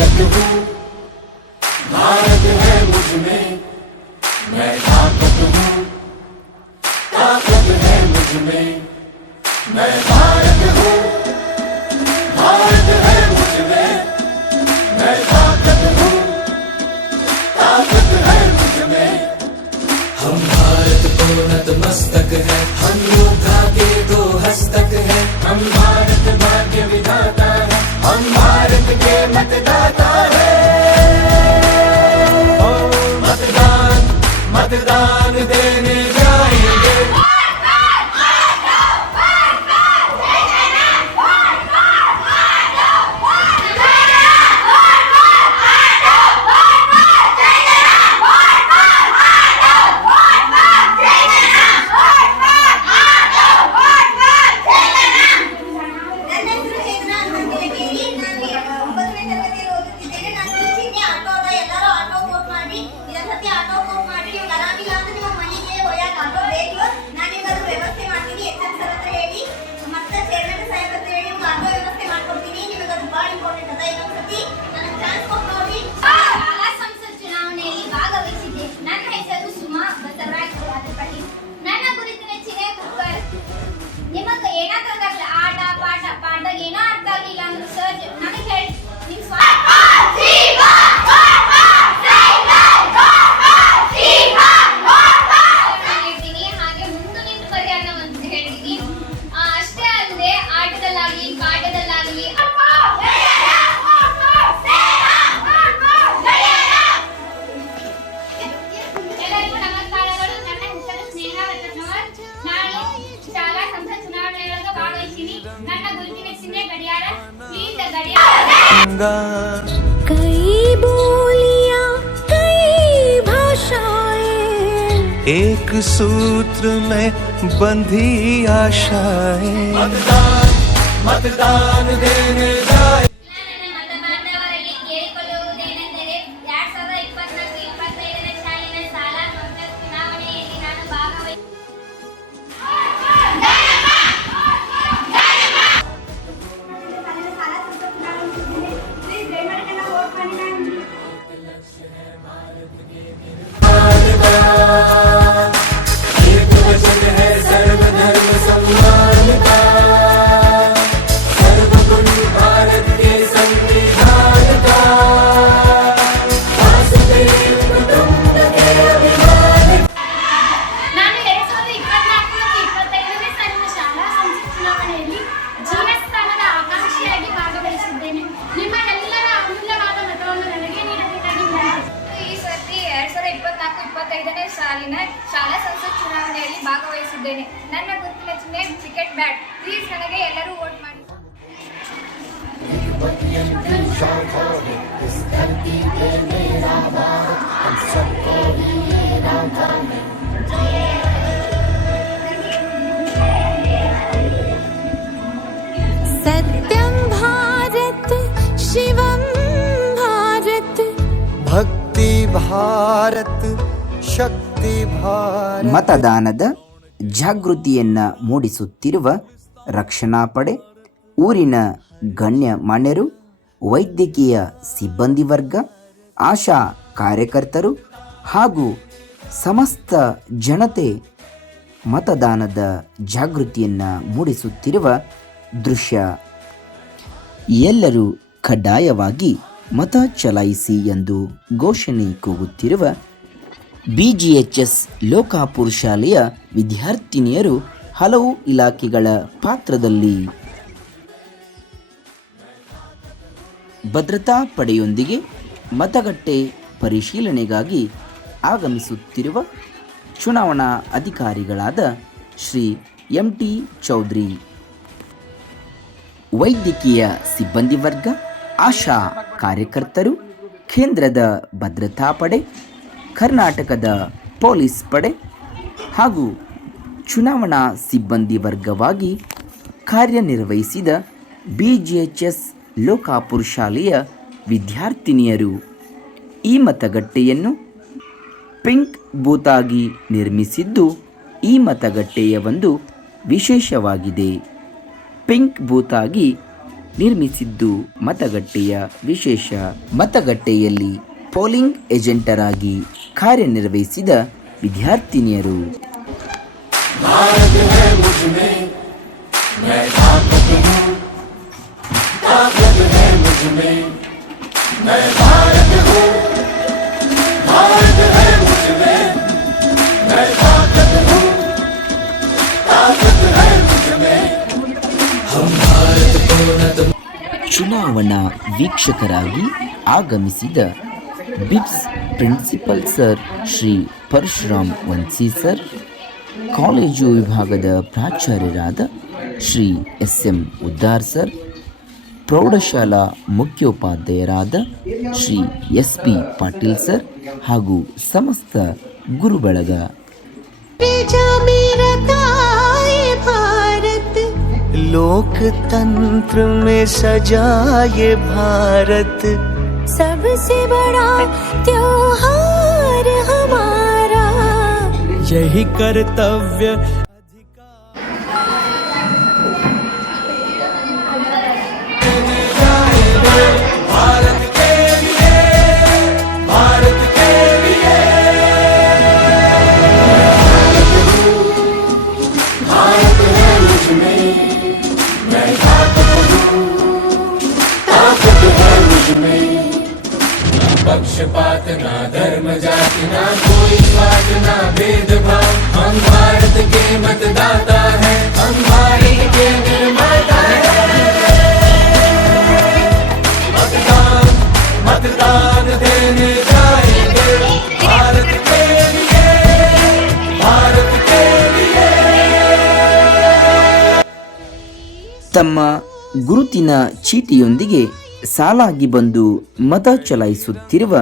भारत हूँ, भारत है मुझ में, मैं ताकत हूँ, ताकत है मुझ में, मैं भारत हूँ, भारत है मुझ में, मैं ताकत हूँ, ताकत है मुझ में। हम भारत को नतमस्तक है, हम योद्धा के दो हस्तक है, हम भारत भाग्य विधाता है, हम भारत के मतदाता है। मतदान मतदान देने जाएंगे, कई बोलियां कई भाषाएं, एक सूत्र में बंधी आशाएं। मतदान मतदान देने जाए। एक वचन है सर्वधर्म सम्मान का, सर्वगुण भारत के संविधान का, वासुदेव कुटुंब के अभिमान। ನಾನು 2024-25ನೇ ಸಾಲಿನ ಶಾಲಾ ಸಂಸತ್ ಚುನಾವಣೆಯಲ್ಲಿ ಜೀವ ಸ್ಥಾನದ ಆಕಾಂಕ್ಷಿಯಾಗಿ ಭಾಗವಹಿಸಿದ್ದೇನೆ. ನಿಮ್ಮ ಎಲ್ಲರ ಅಮೂಲ್ಯವಾದ ಮತವನ್ನು ನನಗೆ ನೀಡಬೇಕಾಗಿ ವಿನಂತಿ. ಈ ಸರ್ತಿ 2024-25ನೇ ಸಾಲಿನ ಶಾಲಾ ಸಂಸತ್ ಚುನಾವಣೆಯಲ್ಲಿ ಭಾಗವಹಿಸಿದ್ದೇನೆ. ನನ್ನ ಗುರುತಿನ ಚಿಹ್ನೆ ಕ್ರಿಕೆಟ್ ಬ್ಯಾಟ್. ಪ್ಲೀಸ್ ನನಗೆ ಎಲ್ಲರೂ ವೋಟ್ ಮಾಡಿ. सत्यं भारत शिवं भारत, ಭಕ್ತಿ ಭಾರತ್ ಶಕ್ತಿ ಭಾರತ್. ಮತದಾನದ ಜಾಗೃತಿಯನ್ನ ಮೂಡಿಸುತ್ತಿರುವ ರಕ್ಷಣಾ ಪಡೆ, ಊರಿನ ಗಣ್ಯಮಾನ್ಯರು, ವೈದ್ಯಕೀಯ ಸಿಬ್ಬಂದಿ ವರ್ಗ, ಆಶಾ ಕಾರ್ಯಕರ್ತರು ಹಾಗೂ ಸಮಸ್ತ ಜನತೆ ಮತದಾನದ ಜಾಗೃತಿಯನ್ನ ಮೂಡಿಸುತ್ತಿರುವ ದೃಶ್ಯ. ಎಲ್ಲರೂ ಕಡ್ಡಾಯವಾಗಿ ಮತ ಚಲಾಯಿಸಿ ಎಂದು ಘೋಷಣೆ ಕೂಗುತ್ತಿರುವ BGHS ಲೋಕಾಪುರ ಶಾಲೆಯ ವಿದ್ಯಾರ್ಥಿನಿಯರು ಹಲವು ಇಲಾಖೆಗಳ ಪಾತ್ರದಲ್ಲಿ ಭದ್ರತಾ ಪಡೆಯೊಂದಿಗೆ ಮತಗಟ್ಟೆ ಪರಿಶೀಲನೆಗಾಗಿ ಆಗಮಿಸುತ್ತಿರುವ ಚುನಾವಣಾ ಅಧಿಕಾರಿಗಳಾದ ಶ್ರೀ MT ಚೌಧರಿ, ವೈದ್ಯಕೀಯ ಸಿಬ್ಬಂದಿ ವರ್ಗ, ಆಶಾ ಕಾರ್ಯಕರ್ತರು, ಕೇಂದ್ರದ ಭದ್ರತಾ ಪಡೆ, ಕರ್ನಾಟಕದ ಪೊಲೀಸ್ ಪಡೆ ಹಾಗೂ ಚುನಾವಣಾ ಸಿಬ್ಬಂದಿ ವರ್ಗವಾಗಿ ಕಾರ್ಯನಿರ್ವಹಿಸಿದ BGHS ಲೋಕಾಪುರ ಶಾಲೆಯ ವಿದ್ಯಾರ್ಥಿನಿಯರು ಈ ಮತಗಟ್ಟೆಯನ್ನು ಪಿಂಕ್ ಬೂತಾಗಿ ನಿರ್ಮಿಸಿದ್ದು ಈ ಮತಗಟ್ಟೆಯ ಒಂದು ವಿಶೇಷವಾಗಿದೆ. ಪಿಂಕ್ ಬೂತಾಗಿ ನಿರ್ಮಿಸಿದ್ದು ಮತಗಟ್ಟೆಯ ವಿಶೇಷ. ಮತಗಟ್ಟೆಯಲ್ಲಿ ಪೋಲಿಂಗ್ ಏಜೆಂಟರಾಗಿ ಕಾರ್ಯನಿರ್ವಹಿಸಿದ ವಿದ್ಯಾರ್ಥಿನಿಯರು. भारत है मुझ में, मैं ताकत हूँ, ताकत है मुझ में, मैं भारत हूँ, भारत है मुझ में, मैं ताकत हूँ, ताकत है मुझ में, हम भारत को न तो ಚುನಾವಣಾ ವೀಕ್ಷಕರಾಗಿ ಆಗಮಿಸಿದ ಬಿಬ್ಸ್ principal sir Shri Parashuram Vamsi sir, college ವಿಭಾಗದ ಪ್ರಾಚಾರ್ಯರಾದ ಶ್ರೀ ಎಸ್.ಎಂ. ಉದ್ದಾರ್ ಸರ್, ಪ್ರೌಢಶಾಲಾ ಮುಖ್ಯೋಪಾಧ್ಯಾಯರಾದ ಶ್ರೀ ಎಸ್.ಪಿ. ಪಾಟೀಲ್ ಸರ್ ಹಾಗೂ ಸಮಸ್ತ ಗುರುಬಳಗ. जा मेरा ये भारत, लोकतंत्र में सजा ये भारत, सबसे बड़ा त्योहार हमारा, यही कर्तव्य भारत के लिए, भारत के लिए, भारत है मुझ में, मैं ताकत हूँ, ताकत है मुझ में, ना पक्षपात ना धर्म जाति ना कोई स्वाद ना भेदभाव, हम भारत के मतदाता हैं, हम भारत के निर्माता हैं, मतदान मतदान देने जाएंगे, भारत के लिए, भारत के लिए। ತಮ್ಮ ಗುರುತಿನ ಚೀಟಿಯೊಂದಿಗೆ ಸಾಲಾಗಿ ಬಂದು ಮತ ಚಲಾಯಿಸುತ್ತಿರುವ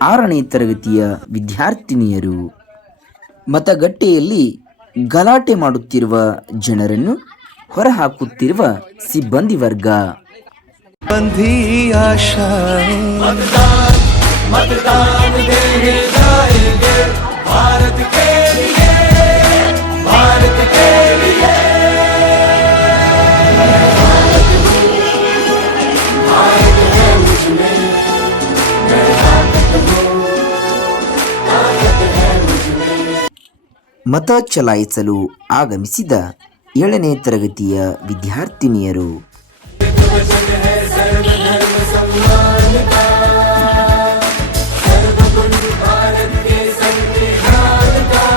6ನೇ ತರಗತಿಯ ವಿದ್ಯಾರ್ಥಿನಿಯರು. ಮತಗಟ್ಟೆಯಲ್ಲಿ ಗಲಾಟೆ ಮಾಡುತ್ತಿರುವ ಜನರನ್ನು ಹೊರಹಾಕುತ್ತಿರುವ ಸಿಬ್ಬಂದಿ ವರ್ಗ. बंधी आशाएं, मतदान मतदान देने जाएंगे, भारत के लिए, भारत के लिए, भारत है मुझ में, मैं ताकत हूँ, ताकत है मुझ में। ಮತ ಚಲಾಯಿಸಲು ಆಗಮಿಸಿದ 7ನೇ ತರಗತಿಯ ವಿದ್ಯಾರ್ಥಿನಿಯರು. वचन है सर्वधर्म सम्मान का, सर्वगुण भारत के संविधान का,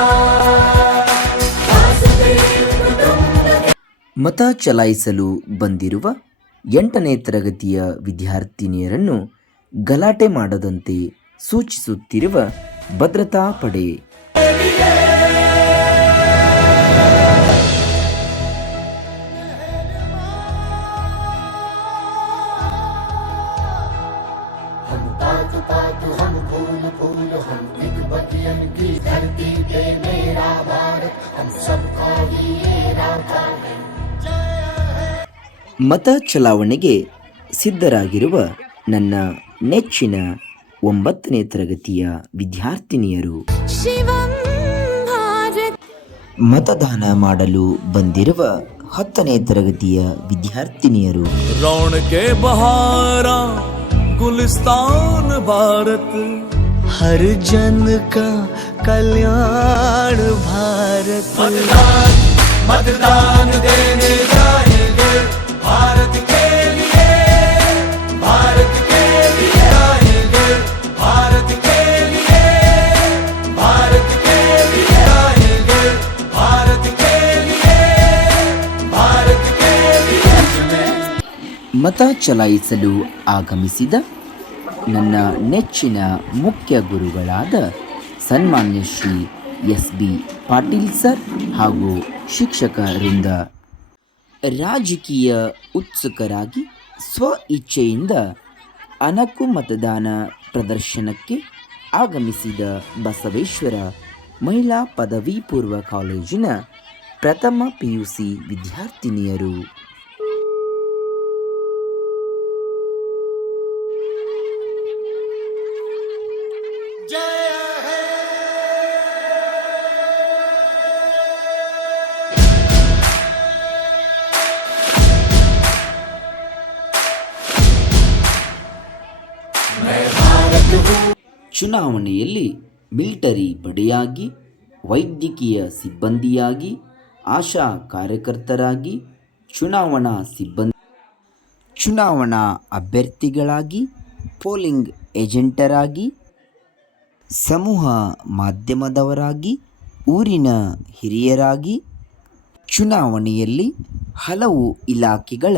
वासुदेव कुटुंब। ಮತ ಚಲಾಯಿಸಲು ಬಂದಿರುವ 8ನೇ ತರಗತಿಯ ವಿದ್ಯಾರ್ಥಿನಿಯರನ್ನು ಗಲಾಟೆ ಮಾಡದಂತೆ ಸೂಚಿಸುತ್ತಿರುವ ಭದ್ರತಾ ಪಡೆ. हम पात पात हम फूल फूल, हम एक बतियन की धरती पे मेरा भारत, हम सबका ही ये राजा है। ಮತ ಚಲಾವಣೆಗೆ ಸಿದ್ಧರಾಗಿರುವ ನನ್ನ ನೆಚ್ಚಿನ 9ನೇ ತರಗತಿಯ ವಿದ್ಯಾರ್ಥಿನಿಯರು. शिवम भारत, ಮತದಾನ ಮಾಡಲು ಬಂದಿರುವ 10ನೇ ತರಗತಿಯ ವಿದ್ಯಾರ್ಥಿನಿಯರು. रौन के बहारा गुलिस्तान भारत, हर जन का कल्याण भारत, मतदान मतदान देने जाएंगे, भारत के लिए, भारत के लिए जाएंगे, भारत के लिए, भारत के लिए जाएंगे, भारत के लिए, भारत के लिए। ಮತ ಚಲಾಯಿಸಲು ಆಗಮಿಸಿದ ನನ್ನ ನೆಚ್ಚಿನ ಮುಖ್ಯ ಗುರುಗಳಾದ ಸನ್ಮಾನ್ಯ ಶ್ರೀ ಎಸ್.ಬಿ. ಪಾಟೀಲ್ ಸರ್ ಹಾಗೂ ಶಿಕ್ಷಕರಿಂದ. ರಾಜಕೀಯ ಉತ್ಸುಕರಾಗಿ ಸ್ವ ಇಚ್ಛೆಯಿಂದ ಅನಕು ಮತದಾನ ಪ್ರದರ್ಶನಕ್ಕೆ ಆಗಮಿಸಿದ ಬಸವೇಶ್ವರ ಮಹಿಳಾ ಪದವಿ ಪೂರ್ವ ಕಾಲೇಜಿನ ಪ್ರಥಮ ಪಿಯುಸಿ ವಿದ್ಯಾರ್ಥಿನಿಯರು. ಚುನಾವಣೆಯಲ್ಲಿ ಮಿಲಿಟರಿ ಪಡೆಯಾಗಿ, ವೈದ್ಯಕೀಯ ಸಿಬ್ಬಂದಿಯಾಗಿ, ಆಶಾ ಕಾರ್ಯಕರ್ತರಾಗಿ, ಚುನಾವಣಾ ಅಭ್ಯರ್ಥಿಗಳಾಗಿ, ಪೋಲಿಂಗ್ ಏಜೆಂಟರಾಗಿ, ಸಮೂಹ ಮಾಧ್ಯಮದವರಾಗಿ, ಊರಿನ ಹಿರಿಯರಾಗಿ, ಚುನಾವಣೆಯಲ್ಲಿ ಹಲವು ಇಲಾಖೆಗಳ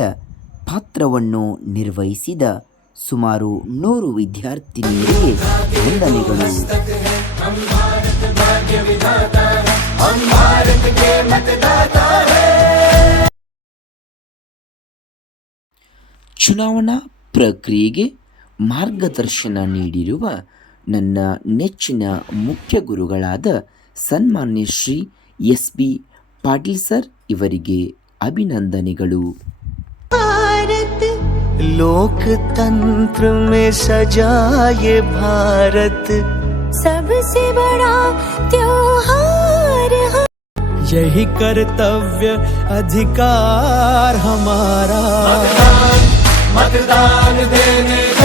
ಪಾತ್ರವನ್ನು ನಿರ್ವಹಿಸಿದ ಸುಮಾರು 100 ವಿದ್ಯಾರ್ಥಿನಿಯರಿಗೆ ವಂದನೆಗಳು. ಚುನಾವಣಾ ಪ್ರಕ್ರಿಯೆಗೆ ಮಾರ್ಗದರ್ಶನ ನೀಡಿರುವ ನನ್ನ ನೆಚ್ಚಿನ ಮುಖ್ಯ ಗುರುಗಳಾದ ಸನ್ಮಾನ್ಯ ಶ್ರೀ SB ಪಾಟೀಲ್ ಸರ್ ಇವರಿಗೆ ಅಭಿನಂದನೆಗಳು. भारत लोकतंत्र में सजा ये भारत, सबसे बड़ा त्योहार यही कर्तव्य अधिकार हमारा. मतदान देने